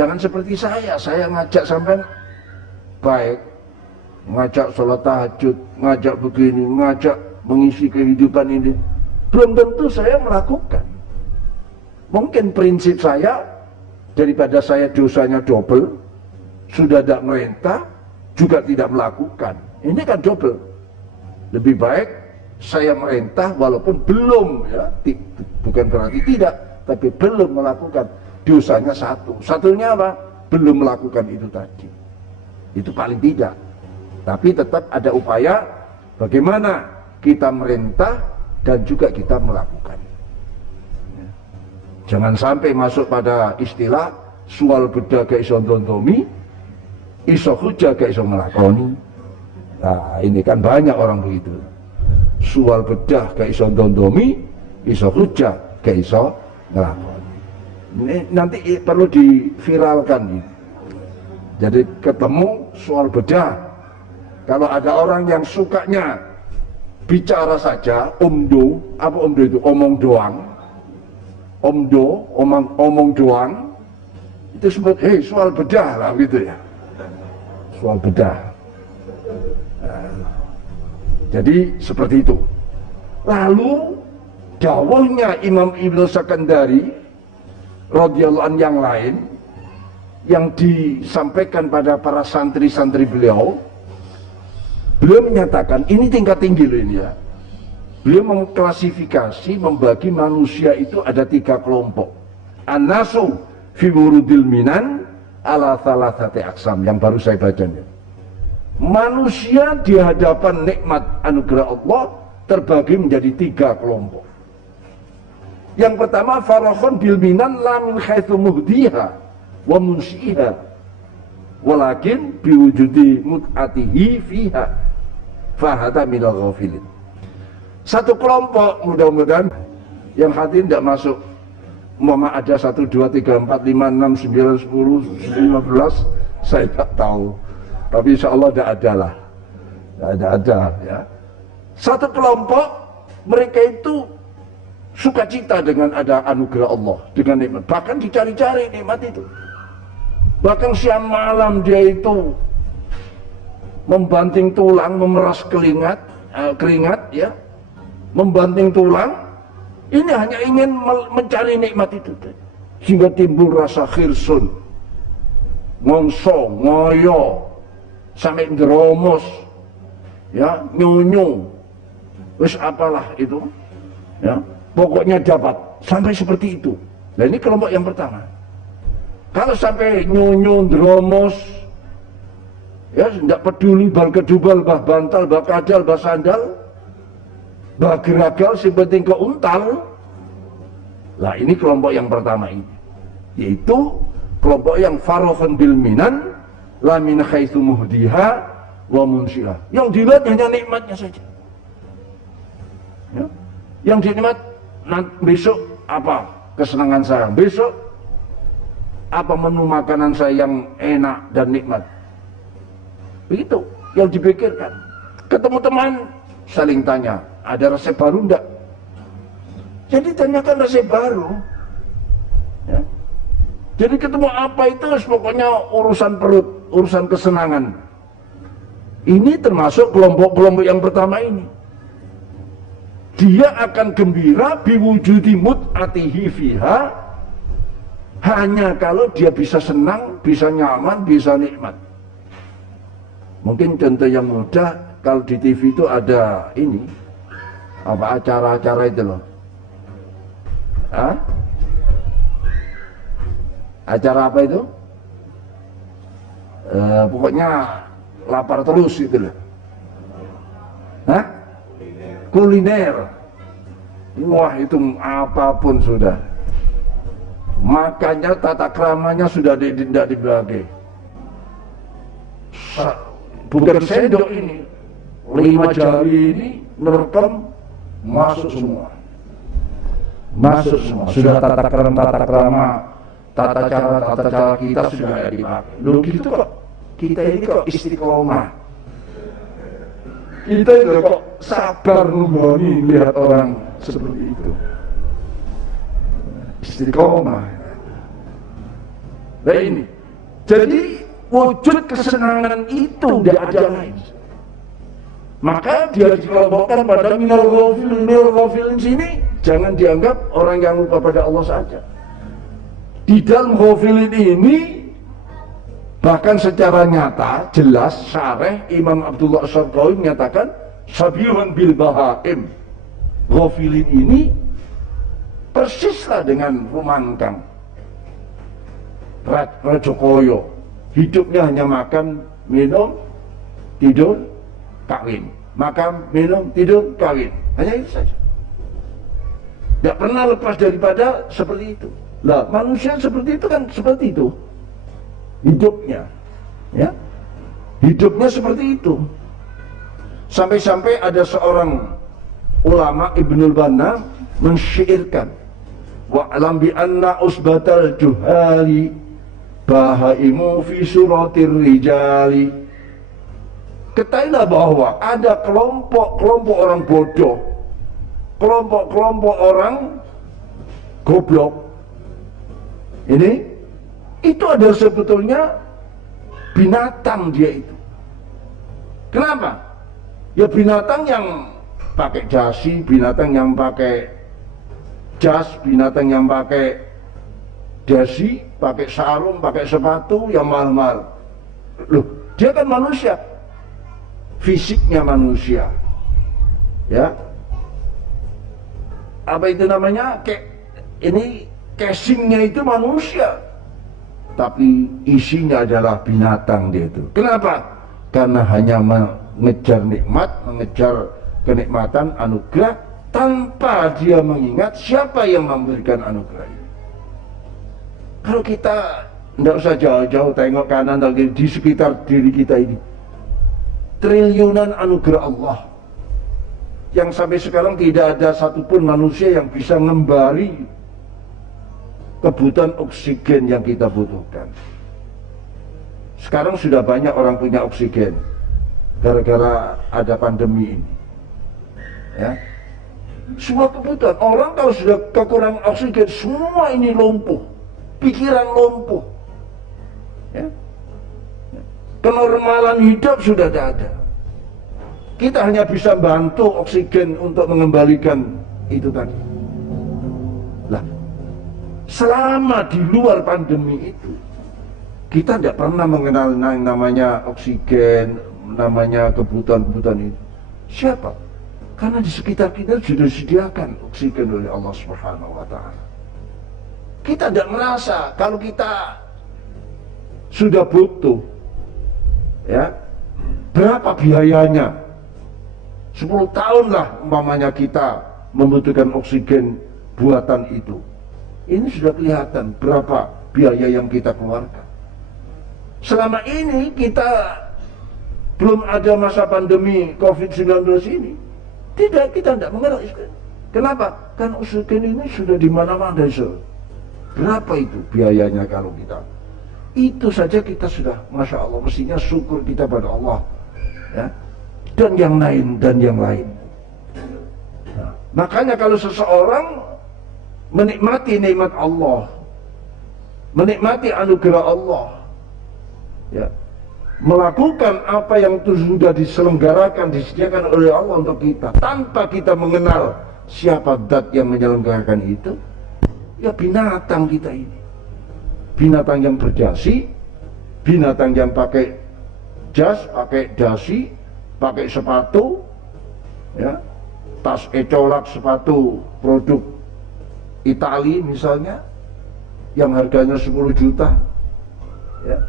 Jangan seperti saya ngajak sampean baik, ngajak sholat tahajud, ngajak begini, ngajak mengisi kehidupan ini. Belum tentu saya melakukan. Mungkin prinsip saya, daripada saya dosanya double, sudah tidak merintah, juga tidak melakukan. Ini kan double. Lebih baik saya merintah walaupun belum, ya, bukan berarti tidak, tapi belum melakukan. Dosanya satu. Satunya apa? Belum melakukan itu tadi. Itu paling tidak. Tapi tetap ada upaya bagaimana kita merintah dan juga kita melakukan. Jangan sampai masuk pada istilah sual beda gak iso ndondomi, iso hujah gak iso ngelakoni. Nah, ini kan banyak orang begitu. Sual bedah gak iso ndondomi, iso hujah gak iso ngelakoni. Ini nanti perlu diviralkan ini. Jadi ketemu soal bedah. Kalau ada orang yang sukanya bicara saja, omdo, apa omdo itu? Omong doang. Omdo, omong doang. Itu sebut, soal bedah lah gitu ya. Soal bedah. Nah, jadi seperti itu. Lalu dawuhnya Imam Ibnu Sakandari radhiyallahu anhu yang lain yang disampaikan pada para santri-santri beliau menyatakan, ini tingkat tinggi loh ini ya. Beliau mengklasifikasi, membagi manusia itu ada 3 kelompok. An-nasu fi wurudil minan ala thalathati aqsam, yang baru saya bacanya. Manusia di hadapan nikmat anugerah Allah terbagi menjadi 3 kelompok. Yang pertama, farakhun bil minan la min haitsu muhdiha wa munsiha walakin biwujudi mut'atihi fiha fahata minal ghafilin. Satu kelompok, mudah-mudahan yang hati tidak masuk, umpama ada 1, 2, 3, 4, 5, 6, 9, 10, 15, saya tak tahu, tapi insya Allah tidak ada lah, tidak ada ya. Satu kelompok, mereka itu sukacita dengan ada anugerah Allah, dengan nikmat, bahkan dicari-cari nikmat itu, bahkan siang malam dia itu membanting tulang, memeras keringat ya, membanting tulang, ini hanya ingin mencari nikmat itu, sehingga timbul rasa khirsun, ngongso, ngoyo, sampai ngeromos, ya, nyunyu, wis apalah itu, ya, pokoknya dapat, sampai seperti itu. Nah, ini kelompok yang pertama. Kalau sampai nyunyu, ngeromos, ya, tidak peduli bal kedubal, bah bantal, bah kadal, bah sandal, bah geragal, si penting ke untal. Lah, ini kelompok yang pertama ini, yaitu kelompok yang farakhun bil minan la min haitsu muhdiha wa munsiha. Yang dilihat hanya nikmatnya saja ya. Yang dinikmat, besok apa kesenangan saya, besok apa menu makanan saya yang enak dan nikmat, begitu yang dipikirkan. Ketemu teman, saling tanya, ada resep baru enggak? Jadi tanyakan resep baru ya. Jadi ketemu apa itu, pokoknya urusan perut, urusan kesenangan. Ini termasuk kelompok-kelompok yang pertama ini. Dia akan gembira biwujudi mut'atihi fiha, hanya kalau dia bisa senang, bisa nyaman, bisa nikmat. Mungkin contoh yang mudah, kalau di TV itu ada ini, apa acara-acara itu loh, acara apa itu? Pokoknya lapar terus itu loh. Kuliner. Wah, itu apapun sudah. Makanya tata keramanya sudah tidak dibagi. Bukan sendok ini, 5 jari ini nerekam, masuk semua. Masuk semua. Sudah tata krama, tata cara kita sudah ada dipakai. Loh gitu kok, kita ini kok istiqomah. Kita itu kok sabar nunggu lihat orang seperti itu. Istiqomah. Nah ini, jadi wujud kesenangan itu tidak ada lain. Maka dia dikelompokkan pada minal ghafilin sini, jangan dianggap orang yang lupa pada Allah saja. Di dalam ghafilin ini bahkan secara nyata jelas syarih Imam Abdullah As-Sarqawi menyatakan sabihun bil bahaim. Ghafilin ini persislah dengan rumangkang, Rajokoyo, hidupnya hanya makan, minum, tidur, kawin, makan, minum, tidur, kawin, hanya itu saja. Tidak pernah lepas daripada seperti itu. Lah manusia seperti itu kan seperti itu hidupnya, ya, hidupnya seperti itu. Sampai-sampai ada seorang ulama Ibnul Banna mensyairkan, wa'lam bi anna usbatal juhali bahaimu fi suratir rijali. Ketahuilah bahwa ada kelompok-kelompok orang bodoh, kelompok-kelompok orang goblok. Itu adalah sebetulnya binatang dia itu. Kenapa? Ya binatang yang pakai dasi, binatang yang pakai jas, binatang yang pakai dasi, pakai sarung, pakai sepatu yang mahal-mahal. Loh, dia kan manusia, fisiknya manusia, ya. Apa itu namanya? Casingnya itu manusia, tapi isinya adalah binatang dia itu. Kenapa? Karena hanya mengejar nikmat, mengejar kenikmatan anugerah tanpa dia mengingat siapa yang memberikan anugerah itu. Kalau kita tidak usah jauh-jauh tengok kanan atau kiri, di sekitar diri kita ini triliunan anugerah Allah yang sampai sekarang tidak ada satupun manusia yang bisa ngembari kebutuhan oksigen yang kita butuhkan. Sekarang sudah banyak orang punya oksigen gara-gara ada pandemi ini, ya. Semua kebutuhan orang kalau sudah kekurangan oksigen, semua ini lumpuh, pikiran lumpuh, ya. Kenormalan hidup sudah tidak ada. Kita hanya bisa bantu oksigen untuk mengembalikan itu tadi. Lah, selama di luar pandemi itu kita tidak pernah mengenal namanya oksigen, namanya kebutuhan-kebutuhan itu. Siapa? Karena di sekitar kita sudah disediakan oksigen oleh Allah Subhanahu wa Ta'ala. Kita tidak merasa kalau kita sudah butuh, ya, berapa biayanya? 10 tahun lah umpamanya kita membutuhkan oksigen buatan itu. Ini sudah kelihatan berapa biaya yang kita keluarkan. Selama ini kita belum ada masa pandemi COVID-19 ini, kita tidak mengenal oksigen. Kenapa? Kan oksigen ini sudah di mana-mana. Berapa itu biayanya kalau kita? Itu saja kita sudah, Masya Allah, mestinya syukur kita pada Allah, ya. Dan yang lain dan yang lain. Nah, makanya kalau seseorang menikmati nikmat Allah, menikmati anugerah Allah, ya, melakukan apa yang itu sudah diselenggarakan, disediakan oleh Allah untuk kita, tanpa kita mengenal siapa zat yang menyelenggarakan itu, ya binatang kita ini, binatang yang berdasi, binatang yang pakai jas, pakai dasi, pakai sepatu, ya, tas ecolak, sepatu produk Itali misalnya, yang harganya 10 juta, ya.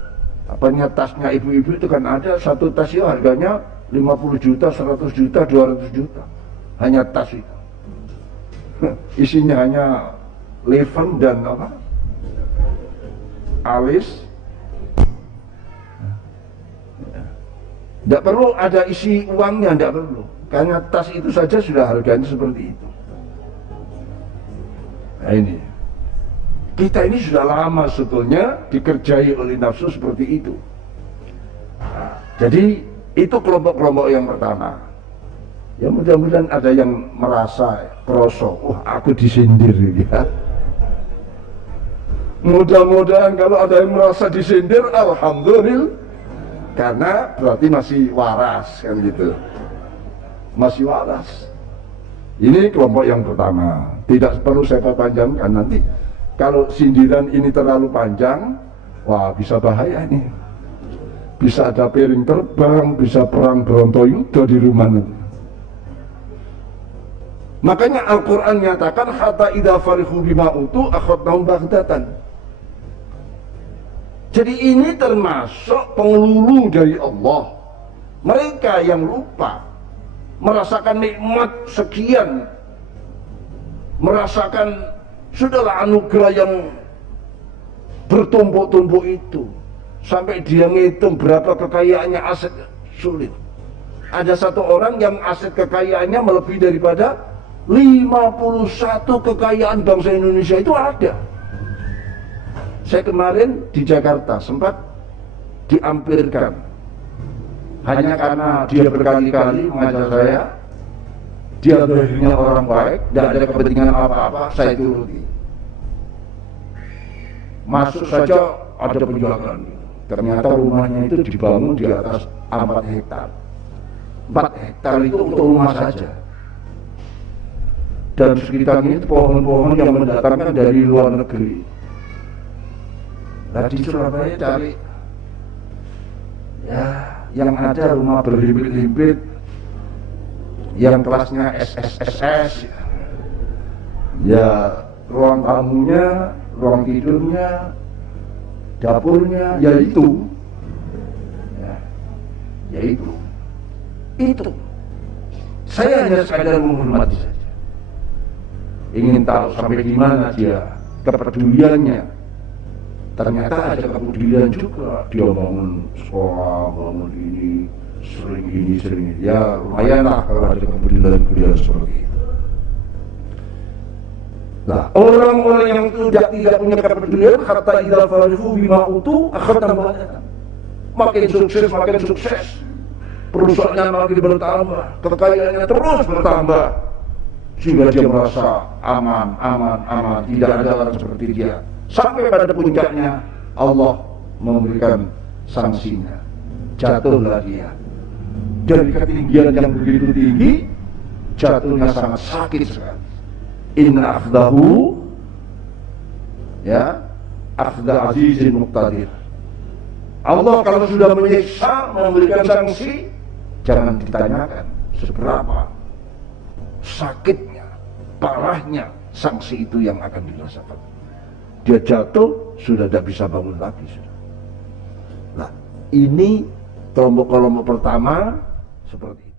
Apanya tasnya ibu-ibu itu kan ada, satu tas itu harganya 50 juta, 100 juta, 200 juta, hanya tas itu. Isinya hanya levant dan apa? Alis. Tidak perlu ada isi uangnya, tidak perlu, karena tas itu saja sudah harganya seperti itu. Nah ini, kita ini sudah lama sebetulnya dikerjai oleh nafsu seperti itu. Nah, jadi itu kelompok-kelompok yang pertama. Ya mudah-mudahan ada yang merasa kroso, wah aku disindir ya. Mudah-mudahan kalau ada yang merasa disindir, alhamdulillah, karena berarti masih waras kan gitu, masih waras. Ini kelompok yang pertama. Tidak perlu saya panjangkan, nanti kalau sindiran ini terlalu panjang, wah bisa bahaya nih. Bisa ada piring terbang, bisa perang Brontoyuda di rumah nanti. Makanya Al-Quran nyatakan hatta idza farihu bima utu akhadnahum baghtatan. Jadi ini termasuk pengelulu dari Allah. Mereka yang lupa merasakan nikmat sekian, merasakan sudahlah anugerah yang bertumpuk-tumpuk itu, sampai dia ngitung berapa kekayaannya, aset sulit. Ada satu orang yang aset kekayaannya melebihi daripada 51 kekayaan bangsa Indonesia itu ada. Saya kemarin di Jakarta sempat diampirkan hanya karena dia berkali-kali mengajak saya, dia akhirnya orang baik, tidak ada kepentingan apa-apa, saya turuti. Masuk saja ada penjualan. Ternyata rumahnya itu dibangun di atas 4 hektar. 4 hektar itu untuk rumah saja. Dan sekitarnya itu pohon-pohon yang mendatangkan dari luar negeri. Nah di Surabaya cari ya yang ada rumah berlimpit-limpit, yang kelasnya SSSS, ya ruang tamunya, ruang tidurnya, dapurnya, ya itu, itu. Saya hanya sekadar menghormati saja. Ingin tahu sampai di mana dia kepeduliannya. Ternyata ada kepedulian juga. Dia bangun sekolah, bangun ini, sering ini. Ya lumayanlah kalau ada kepedulian seperti itu. Nah, orang-orang yang tidak punya kepedulian, kata idza farihu bima utu akhadnahum baghtatan. Makin sukses. Perusahaannya makin bertambah, kekayaannya terus bertambah, sehingga dia merasa aman, tidak ada orang seperti dia. Sampai pada puncaknya Allah memberikan sanksinya, jatuhlah dia dari ketinggian yang begitu tinggi, jatuhnya sangat sakit sekali. Inna akhdahu ya akhda azizin muqtadir. Allah kalau sudah menyiksa, memberikan sanksi, jangan ditanyakan seberapa sakitnya, parahnya sanksi itu yang akan dirasakan. Dia jatuh, sudah tidak bisa bangun lagi. Nah, ini kelompok pertama seperti ini.